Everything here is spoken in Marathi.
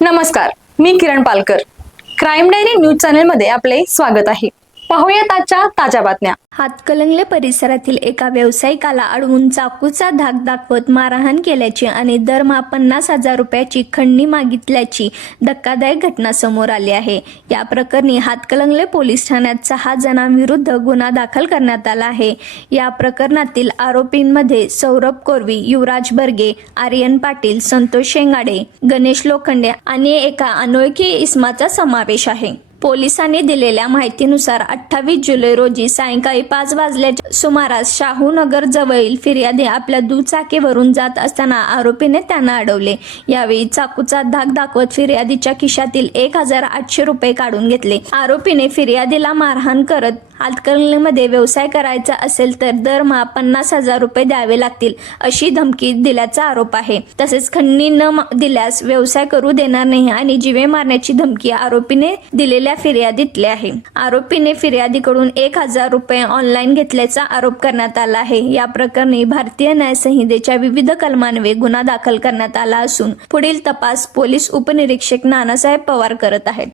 नमस्कार, मी Kiran Palkar. Crime diary news channel मध्ये आपले स्वागत आहे. पाहूयात आजच्या ताज्या बातम्या. हातकणंगले परिसरातील एका व्यावसायिकाला अडवून चाकूचा धाक दाखवत मारहाण केल्याची आणि दरमहा 50,000 रुपयाची खंडणी मागितल्याची धक्कादायक घटना समोर आली आहे. या प्रकरणी हातकणंगले पोलीस ठाण्यात 6 जणांविरुद्ध गुन्हा दाखल करण्यात आला आहे. या प्रकरणातील आरोपींमध्ये सौरभ कोरवी, युवराज बर्गे, आर्यन पाटील, संतोष शेंगाडे, गणेश लोखंडे आणि एका अनोळखी इसमाचा समावेश आहे. पोलिसांनी दिलेल्या माहितीनुसार 28 जुलै रोजी सायंकाळी 5 वाजल्याच्या सुमारास शाहूनगर जवळील फिर्यादी आपल्या दुचाकीवरून जात असताना आरोपीने त्यांना अडवले. यावेळी चाकूचा धाक दाखवत फिर्यादीच्या खिशातील 1,800 रुपये काढून घेतले. आरोपीने फिर्यादीला मारहाण करत हातकणंगलेमध्ये व्यवसाय करायचा असेल तर दरमहा 50,000 रुपये द्यावे लागतील अशी धमकी दिल्याचा आरोप आहे. तसेच खंडणी न दिल्यास व्यवसाय करू देणार नाही आणि जीवे मारण्याची धमकी आरोपीने दिलेल्या फिर्यादीतले आहे. आरोपीने फिर्यादीकडून 1,000 रुपये ऑनलाईन घेतल्याचा आरोप करण्यात आला आहे. या प्रकरणी भारतीय न्याय संहितेच्या विविध कलमान्वये गुन्हा दाखल करण्यात आला असून पुढील तपास पोलीस उपनिरीक्षक नानासाहेब पवार करत आहेत.